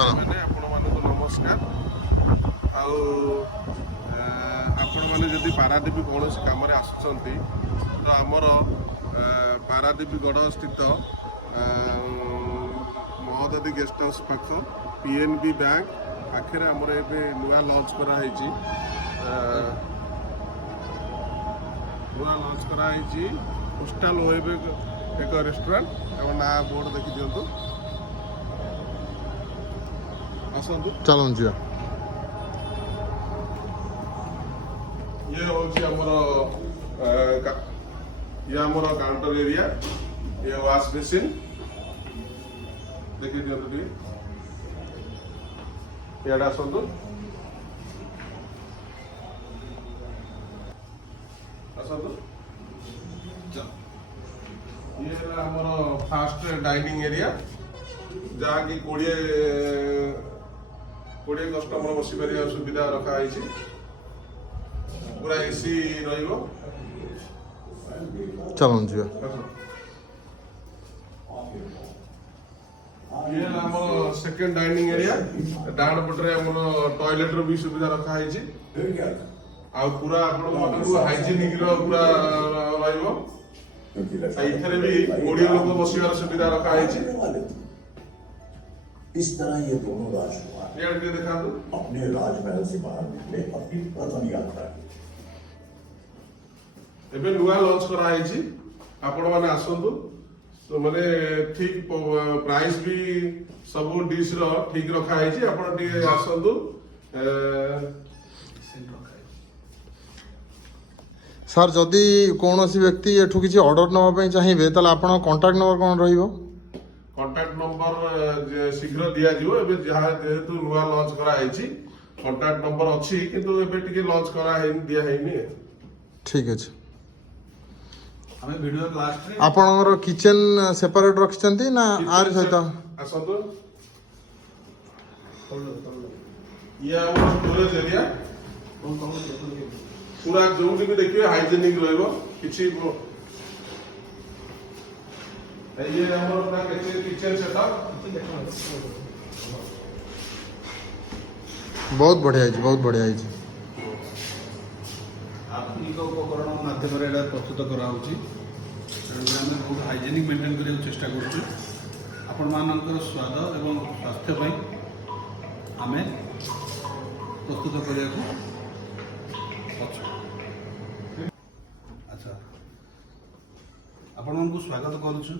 ମାନେ ଆପଣମାନଙ୍କୁ ନମସ୍କାର। ଆଉ ଆପଣମାନେ ଯଦି ପାରାଦୀପ କୌଣସି କାମରେ ଆସୁଛନ୍ତି ତ ଆମର ପାରାଦୀପ ଗଡ଼ ସ୍ଥିତ ମହୋଦଧି ଗେଷ୍ଟ ହାଉସ୍ ପାଖ PNB ବ୍ୟାଙ୍କ ପାଖରେ ଆମର ଏବେ ନୂଆ ଲଞ୍ଚ କରାହେଇଛି। କୋଷ୍ଟାଲ ୱେବ୍ ଏକ ରେଷ୍ଟୁରାଣ୍ଟ ଏବଂ ନାଁ ବୋର୍ଡ ଦେଖି ଦିଅନ୍ତୁ। ଆସନ୍ତୁ ଚାଲନ୍ତୁ ଯିବା। ଇଏ ହେଉଛି ଆମର କାଉଣ୍ଟର ଏରିଆ, ଇଏ ୱାଶ ବେସିନ୍ ଦେଖି ଦିଅନ୍ତୁ ଟିକେ। ଇଆଡ଼େ ଆସନ୍ତୁ। ଇଏ ହେଲା ଆମର ଫାଷ୍ଟ ଡାଇନିଂ ଏରିଆ, ଯାହାକି 20 କଷ୍ଟମର ବସିପାରିବା ସୁବିଧା ରଖାଯାଇଛି। ପୁରା AC ରହିବ। ଚାଲନ୍ତୁ ଯିବା। ଇଏ ହେଲା ଆମର ସେକେଣ୍ଡ ଡାଇନିଂ ଏରିଆ, ଡାହାଣ ପଟରେ ଆମର ଟଏଲେଟର ବି ସୁବିଧା ରଖାଯାଇଛି। ଆଉ ପୁରା ଆପଣଙ୍କୁ ହାଇଜିନିକ ର ପୁରା ରହିବ। ଏଥିରେ ବି 20 ଲୋକ ବସିବାର ସୁବିଧା ରଖାଯାଇଛି। इस तरह ये दोनों राजकुमार अपने राजमहल से बाहर निकले अपनी प्रथम यात्रा की। ଏବେ ନୂଆ ଲଞ୍ଚ କରାଯାଇଛି, ଆପଣମାନେ ଆସନ୍ତୁ। ମାନେ ଠିକ ପ୍ରାଇସ୍ ବି ସବୁ ଡିସ୍ ର ଠିକ ରଖାଯାଇଛି, ଆପଣ ଟିକେ ଆସନ୍ତୁ। ସାର୍ ଯଦି କୌଣସି ବ୍ୟକ୍ତି ଏଠୁ କିଛି ଅର୍ଡର ନେବା ପାଇଁ ଚାହିଁବେ ତାହେଲେ ଆପଣଙ୍କ କଣ୍ଟାକ୍ଟ ନମ୍ବର କ'ଣ ରହିବ? କଣ୍ଟାକ୍ଟ ନମ୍ବର ଶୀଘ୍ର ଦିଆଯିବ। ଏବେ ଯେହେତୁ ନୂଆ ଲଞ୍ଚ କରାଯାଇଛି କଣ୍ଟାକ୍ଟ ନମ୍ବର ଅଛି, କିନ୍ତୁ ଏବେ ଟିକେ ଲଞ୍ଚ କରାହେଇନି, ଦିଆ ହେଇନି। ଠିକ୍ ଅଛି। ଆମେ ଭିଡିଓ ଲାଷ୍ଟରେ ଆପଣଙ୍କର କିଚେନ୍ ସେପାରେଟ୍ ରଖିଛନ୍ତି ନା ଆରି ସହିତ? ଆସନ୍ତୁ। ଇଏ ଆମର ଷ୍ଟୋରେଜ ଏରିଆ, ପୁରା ଯୋଉଠି ବି ଦେଖିବେ ହାଇଜେନିକ ରହିବ। କିଛି ये ଆମର ପୁରା କିଚେନ୍ ସେଟଅପ୍ ବହୁତ ବଢ଼ିଆ ହେଇଛି, ବହୁତ ବଢ଼ିଆ ହେଇଛି। ଆଧୁନିକ ଉପକରଣ ମାଧ୍ୟମରେ ଏଇଟା ପ୍ରସ୍ତୁତ କରାହେଉଛି। ତେଣୁକରି ଆମେ ବହୁତ ହାଇଜେନିକ୍ ମେଣ୍ଟେନ୍ କରିବାକୁ ଚେଷ୍ଟା କରୁଛୁ। ଆପଣମାନଙ୍କର ସ୍ୱାଦ ଏବଂ ସ୍ୱାସ୍ଥ୍ୟ ପାଇଁ ଆମେ ପ୍ରସ୍ତୁତ କରିବାକୁ ଅଛୁ। ଆଚ୍ଛା, ଆପଣମାନଙ୍କୁ ସ୍ୱାଗତ କରୁଛୁ।